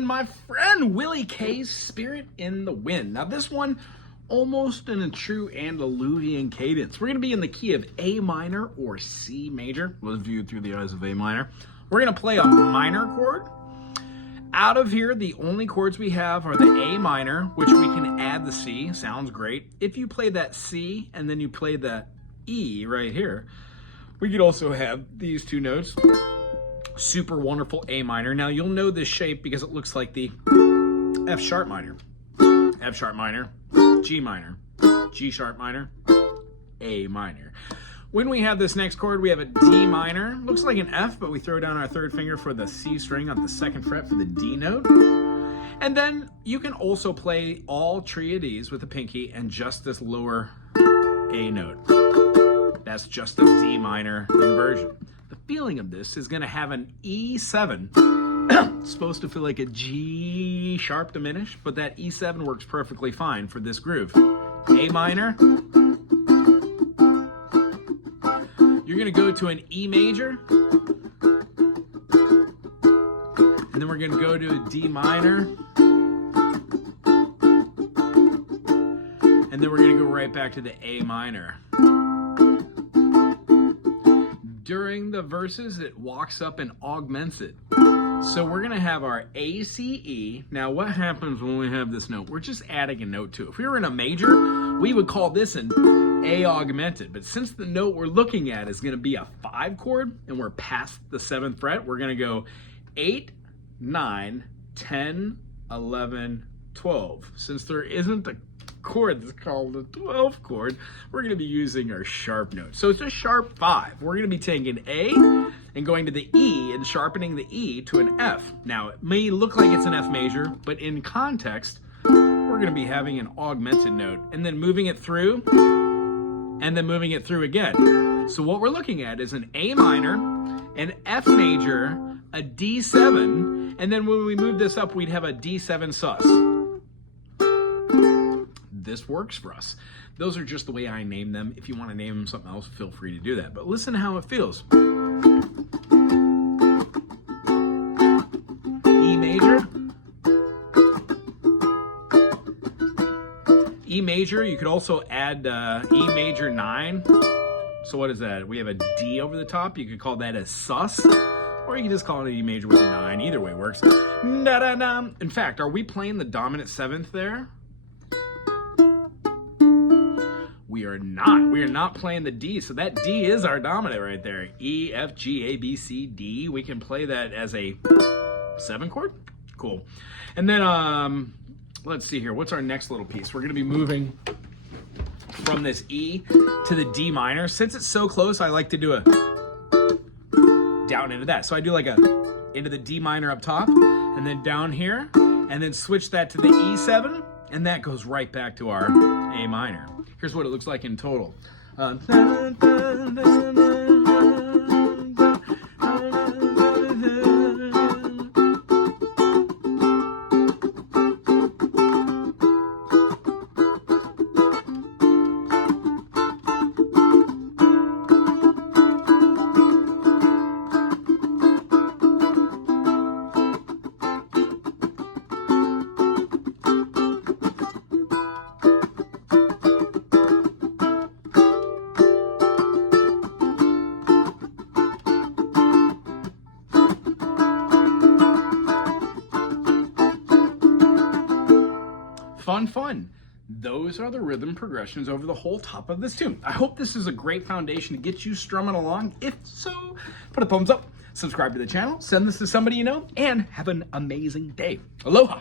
my friend, Willie K's Spirit in the Wind. Now this one, almost in a true Andaluvian cadence. We're gonna be in the key of A minor or C major. Let's view it through the eyes of A minor. We're gonna play a minor chord. Out of here, the only chords we have are the A minor, which we can add the C, sounds great. If you play that C and then you play the E right here, we could also have these two notes. Super wonderful A minor. Now you'll know this shape because it looks like the F sharp minor, F sharp minor, G minor, G sharp minor, A minor. When we have this next chord, we have a D minor. Looks like an F, but we throw down our third finger for the C string on the second fret for the D note. And then you can also play all triades with the pinky and just this lower A note. That's just a D minor inversion. The feeling of this is going to have an E7. It's supposed to feel like a G sharp diminished, but that E7 works perfectly fine for this groove. A minor. You're going to go to an E major. And then we're going to go to a D minor. And then we're going to go right back to the A minor. During the verses, it walks up and augments it. So we're gonna have our A, C, E. Now what happens when we have this note? We're just adding a note to it. If we were in a major, we would call this an A augmented. But since the note we're looking at is gonna be a 5 chord and we're past the 7th fret, we're gonna go 8, 9, 10, 11, 12. Since there isn't a chord that's called the 12th chord, we're going to be using our sharp note. So it's a sharp 5. We're going to be taking A and going to the E and sharpening the E to an F. Now it may look like it's an F major, but in context, we're going to be having an augmented note and then moving it through and then moving it through again. So what we're looking at is an A minor, an F major, a D7, and then when we move this up, we'd have a D7 sus. This works for us. Those are just the way I name them. If you want to name them something else, feel free to do that. But listen to how it feels. E major. E major, you could also add E major 9. So what is that? We have a D over the top. You could call that a sus. Or you can just call it an E major with a 9. Either way works. Da-da-da. In fact, are we playing the dominant 7th there? We are not. We are not playing the D. So that D is our dominant right there. E, F, G, A, B, C, D. We can play that as a 7 chord. Cool. And then let's see here. What's our next little piece? We're going to be moving from this E to the D minor. Since it's so close, I like to do a down into that. So I do like a into the D minor up top and then down here and then switch that to the E7 and that goes right back to our A minor. Here's what it looks like in total. Fun. Those are the rhythm progressions over the whole top of this tune. I hope this is a great foundation to get you strumming along. If so, put a thumbs up, subscribe to the channel, send this to somebody you know, and have an amazing day. Aloha.